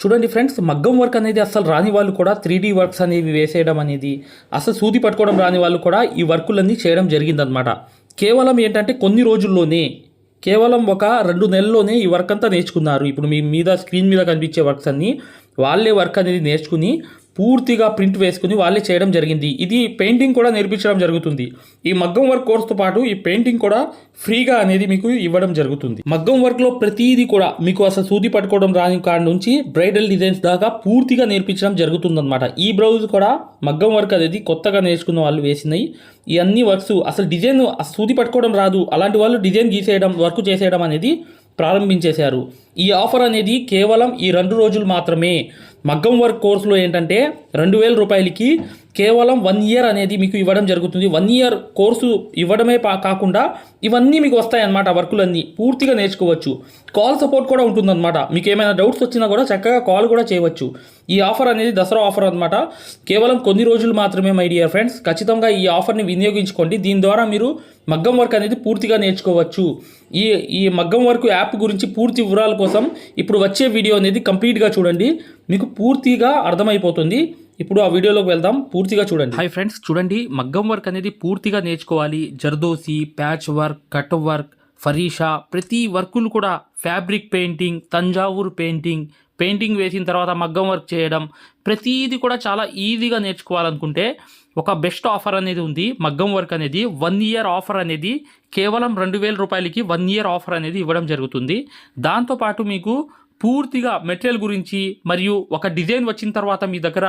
చూడండి ఫ్రెండ్స్ మగ్గం వర్క్ అనేది అసలు రాని వాళ్ళు కూడా త్రీ డీ వర్క్స్ అనేవి వేసేయడం అనేది అసలు సూది పట్టుకోవడం రాని వాళ్ళు కూడా ఈ వర్కులన్నీ చేయడం జరిగిందనమాట కేవలం ఏంటంటే కొన్ని రోజుల్లోనే కేవలం ఒక రెండు నెలల్లోనే ఈ వర్క్ అంతా నేర్చుకున్నారు. ఇప్పుడు మీ మీద స్క్రీన్ మీద కనిపించే వర్క్స్ అన్నీ వాళ్ళే వర్క్ అనేది నేర్చుకుని పూర్తిగా ప్రింట్ వేసుకుని వాళ్ళే చేయడం జరిగింది. ఇది పెయింటింగ్ కూడా నేర్పించడం జరుగుతుంది. ఈ మగ్గం వర్క్ కోర్స్తో పాటు ఈ పెయింటింగ్ కూడా ఫ్రీగా అనేది మీకు ఇవ్వడం జరుగుతుంది. మగ్గం వర్క్లో ప్రతిదీ కూడా మీకు అసలు సూది పట్టుకోవడం రాని కాడ నుంచి బ్రైడల్ డిజైన్స్ దాకా పూర్తిగా నేర్పించడం జరుగుతుందన్నమాట. ఈ బ్లౌజ్ కూడా మగ్గం వర్క్ అనేది కొత్తగా నేర్చుకున్న వాళ్ళు వేసినాయి. ఈ అన్ని వర్క్స్ అసలు డిజైన్ సూది పట్టుకోవడం రాదు. అలాంటి వాళ్ళు డిజైన్ గీసేయడం వర్క్ చేసేయడం అనేది ప్రారంభించేశారు. ఈ ఆఫర్ అనేది కేవలం ఈ రెండు రోజులు మాత్రమే. మగ్గం వర్క్ కోర్సులో ఏంటంటే రెండు వేల రూపాయలకి కేవలం వన్ ఇయర్ అనేది మీకు ఇవ్వడం జరుగుతుంది. వన్ ఇయర్ కోర్సు ఇవ్వడమే పా- కాకుండా ఇవన్నీ మీకు వస్తాయన్నమాట వర్కులన్నీ. పూర్తిగా నేర్చుకోవచ్చు. కాల్ సపోర్ట్ కూడా ఉంటుందన్నమాట. మీకు ఏమైనా డౌట్స్ వచ్చినా కూడా చక్కగా కాల్ కూడా చేయవచ్చు. ఈ ఆఫర్ అనేది దసరా ఆఫర్ అనమాట కేవలం కొన్ని రోజులు మాత్రమే మై డియర్ ఫ్రెండ్స్. ఖచ్చితంగా ఈ ఆఫర్ని వినియోగించుకోండి. దీని ద్వారా మీరు మగ్గం వర్క్ అనేది పూర్తిగా నేర్చుకోవచ్చు. ఈ ఈ మగ్గం వర్క్ యాప్ గురించి పూర్తి వివరాల కోసం ఇప్పుడు వచ్చే వీడియో అనేది కంప్లీట్గా చూడండి. మీకు పూర్తిగా అర్థమైపోతుంది. ఇప్పుడు ఆ వీడియోలోకి వెళ్దాం. పూర్తిగా చూడండి. హై ఫ్రెండ్స్ చూడండి. మగ్గం వర్క్ అనేది పూర్తిగా నేర్చుకోవాలి. Zardosi patch work cut work ఫరీషా ప్రతి వర్కులు కూడా fabric painting Thanjavur painting painting వేసిన తర్వాత మగ్గం వర్క్ చేయడం ప్రతిదీ కూడా చాలా ఈజీగా నేర్చుకోవాలనుకుంటే ఒక బెస్ట్ ఆఫర్ అనేది ఉంది. మగ్గం వర్క్ అనేది వన్ ఇయర్ ఆఫర్ అనేది కేవలం రెండు వేల రూపాయలకి వన్ ఇయర్ ఆఫర్ అనేది ఇవ్వడం జరుగుతుంది. దాంతోపాటు మీకు పూర్తిగా మెటీరియల్ గురించి మరియు ఒక డిజైన్ వచ్చిన తర్వాత మీ దగ్గర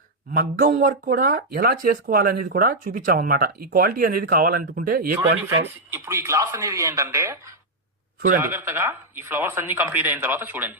మగ్గం వర్క్ కూడా ఎలా చేసుకోవాలనేది కూడా చూపించామన్నమాట. ఈ క్వాలిటీ అనేది కావాలనుకుంటే ఏ క్వాలిటీ ఇప్పుడు ఈ క్లాస్ అనేది ఏంటంటే చూడండి. జాగ్రత్తగా ఈ ఫ్లవర్స్ అన్ని కంప్లీట్ అయిన తర్వాత చూడండి.